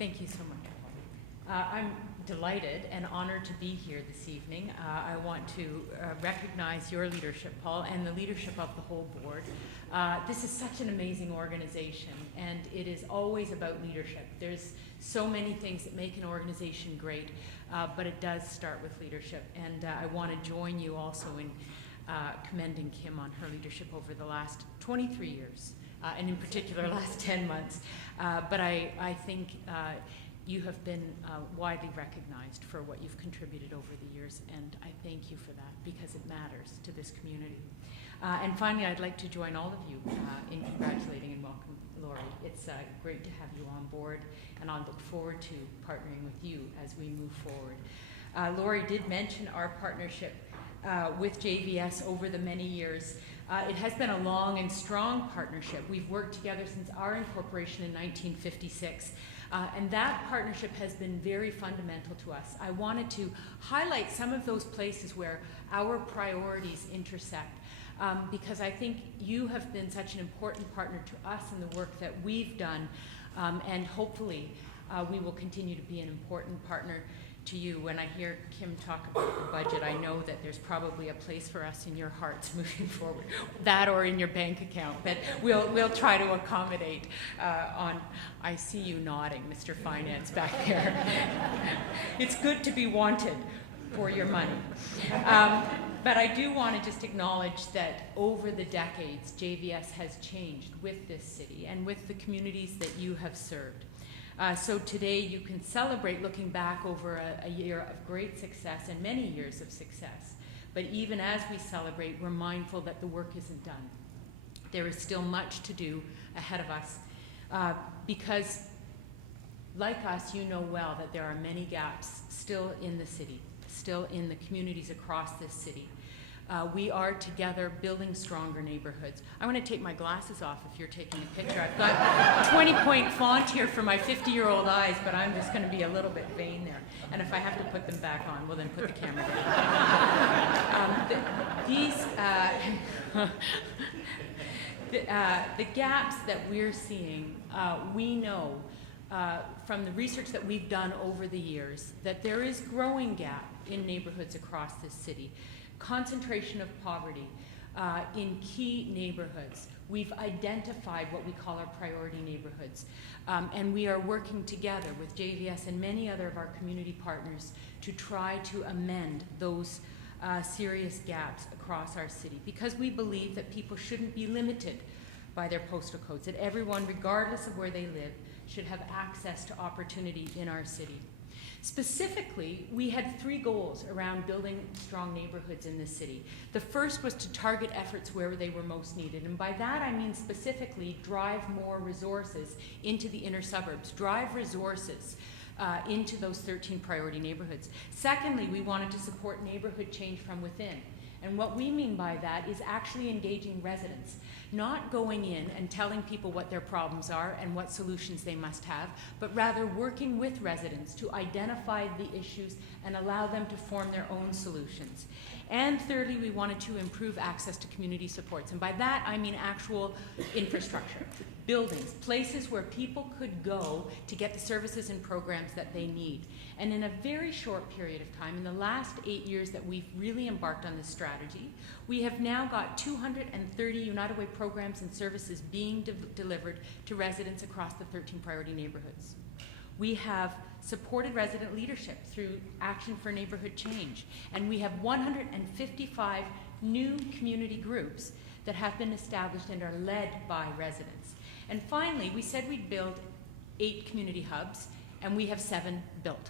Thank you so much. I'm delighted and honored to be here this evening. I want to recognize your leadership, Paul, and the leadership of the whole board. This is such an amazing organization, and it is always about leadership. There's so many things that make an organization great, but it does start with leadership. And I want to join you also in commending Kim on her leadership over the last 23 years. And in particular, last 10 months. But I think you have been widely recognized for what you've contributed over the years, and I thank you for that because it matters to this community. And finally, I'd like to join all of you in congratulating and welcome Laurie. It's great to have you on board, and I look forward to partnering with you as we move forward. Laurie did mention our partnership with JVS over the many years. It has been a long and strong partnership. We've worked together since our incorporation in 1956, and that partnership has been very fundamental to us. I wanted to highlight some of those places where our priorities intersect, because I think you have been such an important partner to us in the work that we've done, and hopefully we will continue to be an important partner to you. When I hear Kim talk about the budget, I know that there's probably a place for us in your hearts moving forward, that or in your bank account, but we'll try to accommodate I see you nodding, Mr. Finance back there. It's good to be wanted for your money. But I do want to just acknowledge that over the decades, JVS has changed with this city and with the communities that you have served. So today you can celebrate looking back over a year of great success and many years of success. But even as we celebrate, we're mindful that the work isn't done. There is still much to do ahead of us because, like us, you know well that there are many gaps still in the city, still in the communities across this city. We are together building stronger neighborhoods. I want to take my glasses off if you're taking a picture. I've got 20-point font here for my 50-year-old eyes, but I'm just going to be a little bit vain there. And if I have to put them back on, well, then put the camera down. The gaps that we're seeing, we know from the research that we've done over the years that there is growing gap in neighborhoods across this city. Concentration of poverty in key neighborhoods. We've identified what we call our priority neighborhoods, and we are working together with JVS and many other of our community partners to try to amend those serious gaps across our city, because we believe that people shouldn't be limited by their postal codes, that everyone, regardless of where they live, should have access to opportunity in our city. Specifically, we had 3 goals around building strong neighborhoods in this city. The first was to target efforts where they were most needed, and by that I mean specifically drive more resources into the inner suburbs, drive resources into those 13 priority neighborhoods. Secondly, we wanted to support neighborhood change from within. And what we mean by that is actually engaging residents, not going in and telling people what their problems are and what solutions they must have, but rather working with residents to identify the issues and allow them to form their own solutions. And thirdly, we wanted to improve access to community supports. And by that, I mean actual infrastructure, buildings, places where people could go to get the services and programs that they need. And in a very short period of time, in the last 8 years that we've really embarked on this strategy, we have now got 230 United Way programs and services being delivered to residents across the 13 priority neighborhoods. We have supported resident leadership through Action for Neighborhood Change, and we have 155 new community groups that have been established and are led by residents. And finally, we said we'd build 8 community hubs, and we have 7 built.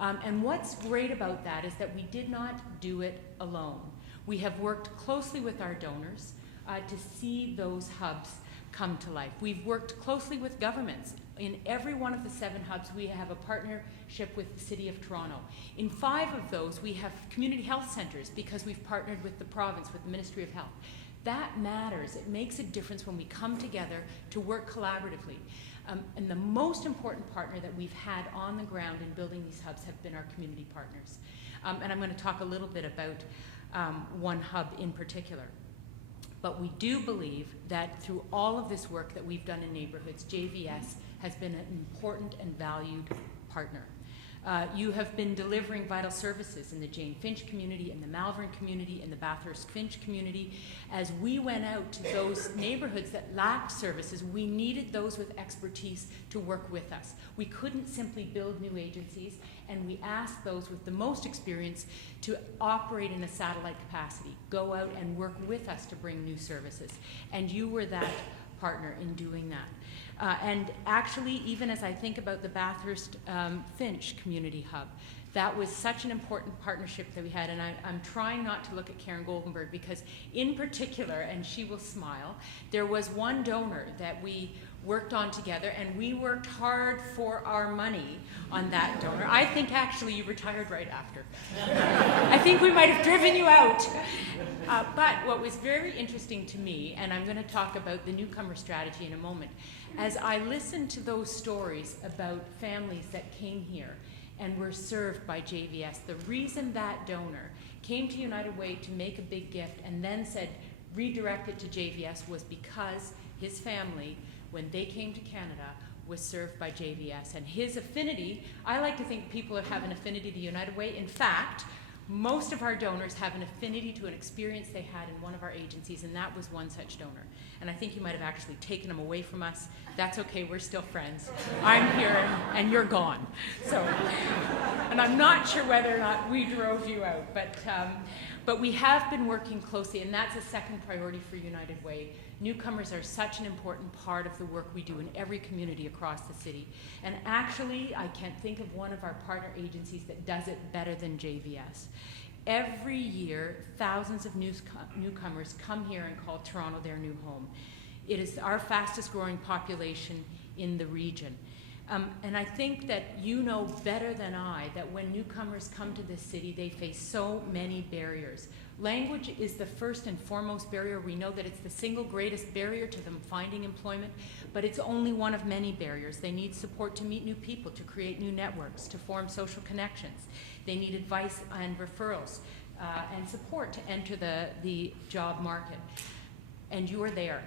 And what's great about that is that we did not do it alone. We have worked closely with our donors to see those hubs come to life. We've worked closely with governments. In every one of the 7 hubs, we have a partnership with the City of Toronto. In 5 of those, we have community health centers because we've partnered with the province, with the Ministry of Health. That matters. It makes a difference when we come together to work collaboratively. And the most important partner that we've had on the ground in building these hubs have been our community partners. And I'm going to talk a little bit about one hub in particular. But we do believe that through all of this work that we've done in neighborhoods, JVS has been an important and valued partner. You have been delivering vital services in the Jane Finch community, in the Malvern community, in the Bathurst Finch community. As we went out to those neighborhoods that lacked services, we needed those with expertise to work with us. We couldn't simply build new agencies, and we asked those with the most experience to operate in a satellite capacity, go out and work with us to bring new services. And you were that partner in doing that. And actually, even as I think about the Bathurst Finch Community Hub, that was such an important partnership that we had. And I'm trying not to look at Karen Goldenberg because in particular, and she will smile, there was one donor that we worked on together, and we worked hard for our money on that donor. I think actually you retired right after. I think we might have driven you out. But what was very interesting to me, and I'm going to talk about the newcomer strategy in a moment, as I listened to those stories about families that came here and were served by JVS, the reason that donor came to United Way to make a big gift and then said redirect it to JVS was because his family, when they came to Canada, was served by JVS. And his affinity, I like to think people have an affinity to United Way. In fact, most of our donors have an affinity to an experience they had in one of our agencies, and that was one such donor. And I think you might have actually taken them away from us. That's okay, we're still friends. I'm here and you're gone. So, and I'm not sure whether or not we drove you out, but we have been working closely, and that's a second priority for United Way. Newcomers are such an important part of the work we do in every community across the city. And actually, I can't think of one of our partner agencies that does it better than JVS. Every year, thousands of newcomers come here and call Toronto their new home. It is our fastest growing population in the region. And I think that you know better than I that when newcomers come to this city, they face so many barriers. Language is the first and foremost barrier. We know that it's the single greatest barrier to them finding employment, but it's only one of many barriers. They need support to meet new people, to create new networks, to form social connections. They need advice and referrals and support to enter the job market. And you are there.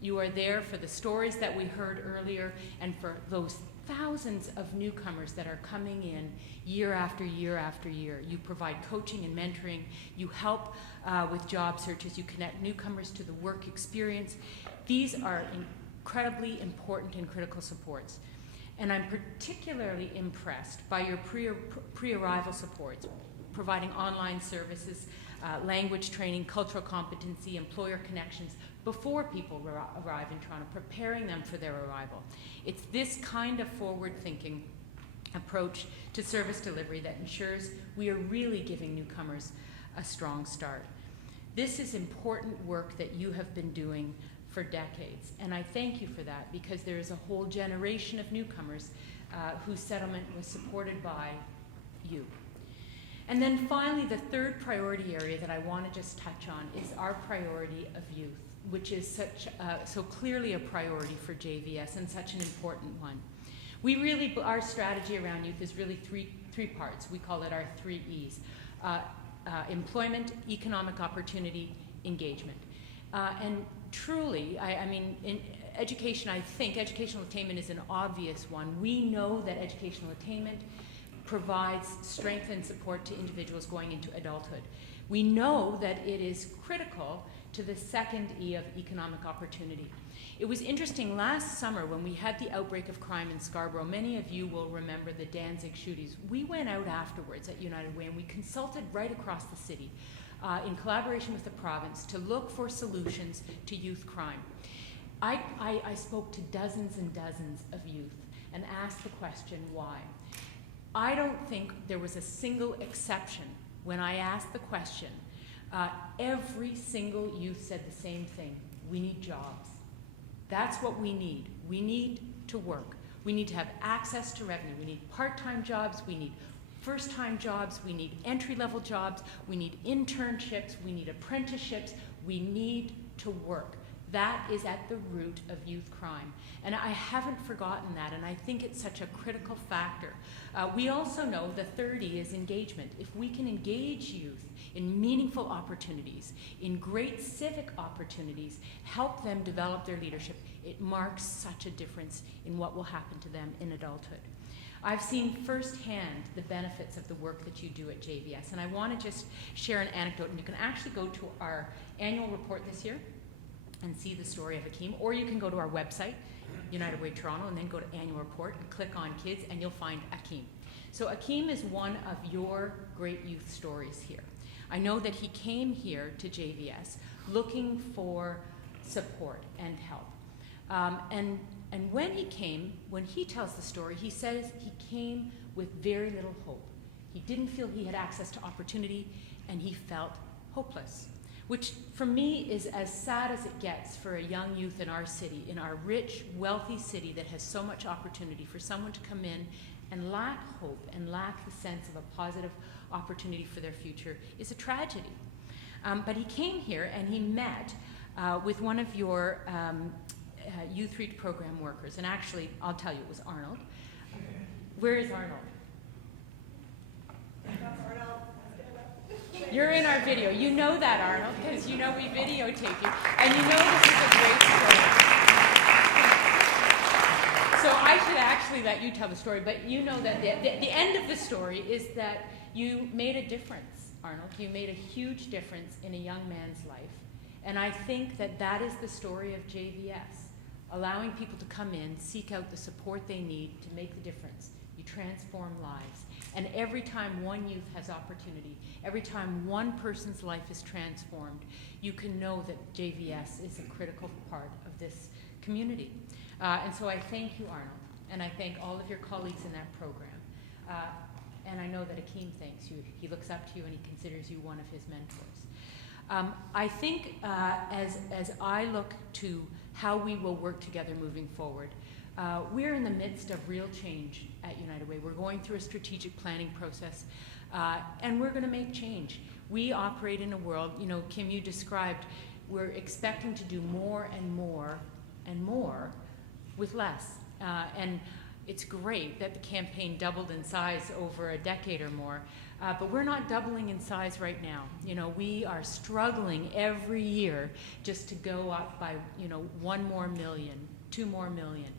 You are there for the stories that we heard earlier and for those thousands of newcomers that are coming in year after year after year. You provide coaching and mentoring. You help with job searches. You connect newcomers to the work experience. These are incredibly important and critical supports. And I'm particularly impressed by your pre-arrival supports, providing online services, language training, cultural competency, employer connections before people arrive in Toronto, preparing them for their arrival. It's this kind of forward-thinking approach to service delivery that ensures we are really giving newcomers a strong start. This is important work that you have been doing for decades, and I thank you for that because there is a whole generation of newcomers whose settlement was supported by you. And then finally, the third priority area that I want to just touch on is our priority of youth, which is so clearly a priority for JVS and such an important one. Our strategy around youth is really three parts. We call it our 3 E's. Employment, economic opportunity, engagement. And truly, I mean, in education, I think educational attainment is an obvious one. We know that educational attainment provides strength and support to individuals going into adulthood. We know that it is critical to the second E of economic opportunity. It was interesting last summer when we had the outbreak of crime in Scarborough. Many of you will remember the Danzig shootings. We went out afterwards at United Way and we consulted right across the city in collaboration with the province to look for solutions to youth crime. I spoke to dozens and dozens of youth and asked the question, why? I don't think there was a single exception when I asked the question. Every single youth said the same thing. We need jobs. That's what we need. We need to work. We need to have access to revenue. We need part-time jobs. We need first-time jobs. We need entry-level jobs. We need internships. We need apprenticeships. We need to work. That is at the root of youth crime. And I haven't forgotten that, and I think it's such a critical factor. We also know the third E is engagement. If we can engage youth in meaningful opportunities, in great civic opportunities, help them develop their leadership, it marks such a difference in what will happen to them in adulthood. I've seen firsthand the benefits of the work that you do at JVS, and I want to just share an anecdote, and you can actually go to our annual report this year and see the story of Akeem, or you can go to our website, United Way Toronto, and then go to annual report and click on kids, and you'll find Akeem. So Akeem is one of your great youth stories here. I know that he came here to JVS looking for support and help. And when he came, when he tells the story, he says he came with very little hope. He didn't feel he had access to opportunity, and he felt hopeless, which for me is as sad as it gets for a young youth in our city, in our rich, wealthy city that has so much opportunity, for someone to come in and lack hope and lack the sense of a positive opportunity for their future is a tragedy. But he came here and he met with one of your Youth Reach program workers, and actually, I'll tell you, it was Arnold. Where is Arnold? You're in our video. You know that, Arnold, because you know we videotape you, and you know this is a great story. So I should actually let you tell the story, but you know that the end of the story is that you made a difference, Arnold. You made a huge difference in a young man's life, and I think that that is the story of JVS. Allowing people to come in, seek out the support they need to make the difference. You transform lives. And every time one youth has opportunity, every time one person's life is transformed, you can know that JVS is a critical part of this community. And so I thank you, Arnold, and I thank all of your colleagues in that program. And I know that Akeem thanks you. He looks up to you and he considers you one of his mentors. I think as I look to how we will work together moving forward, we're in the midst of real change at United Way. We're going through a strategic planning process, and we're going to make change. We operate in a world, you know, Kim, you described, we're expecting to do more and more and more with less. And it's great that the campaign doubled in size over a decade or more, but we're not doubling in size right now. You know, we are struggling every year just to go up by, you know, 1 more million, 2 more million.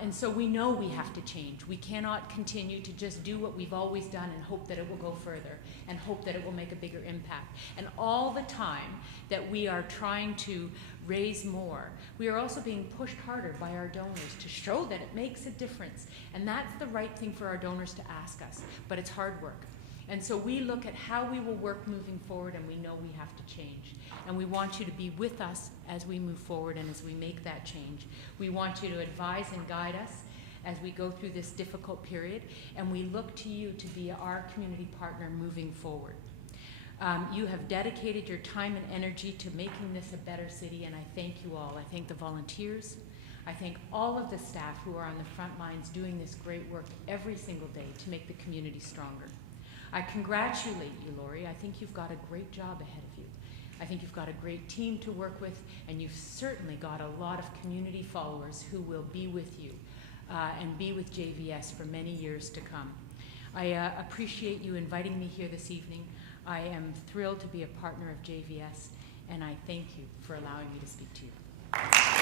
And so we know we have to change. We cannot continue to just do what we've always done and hope that it will go further and hope that it will make a bigger impact. And all the time that we are trying to raise more, we are also being pushed harder by our donors to show that it makes a difference. And that's the right thing for our donors to ask us, but it's hard work. And so we look at how we will work moving forward, and we know we have to change. And we want you to be with us as we move forward and as we make that change. We want you to advise and guide us as we go through this difficult period, and we look to you to be our community partner moving forward. You have dedicated your time and energy to making this a better city, and I thank you all. I thank the volunteers. I thank all of the staff who are on the front lines doing this great work every single day to make the community stronger. I congratulate you, Lori. I think you've got a great job ahead of you. I think you've got a great team to work with, and you've certainly got a lot of community followers who will be with you and be with JVS for many years to come. I appreciate you inviting me here this evening. I am thrilled to be a partner of JVS, and I thank you for allowing me to speak to you.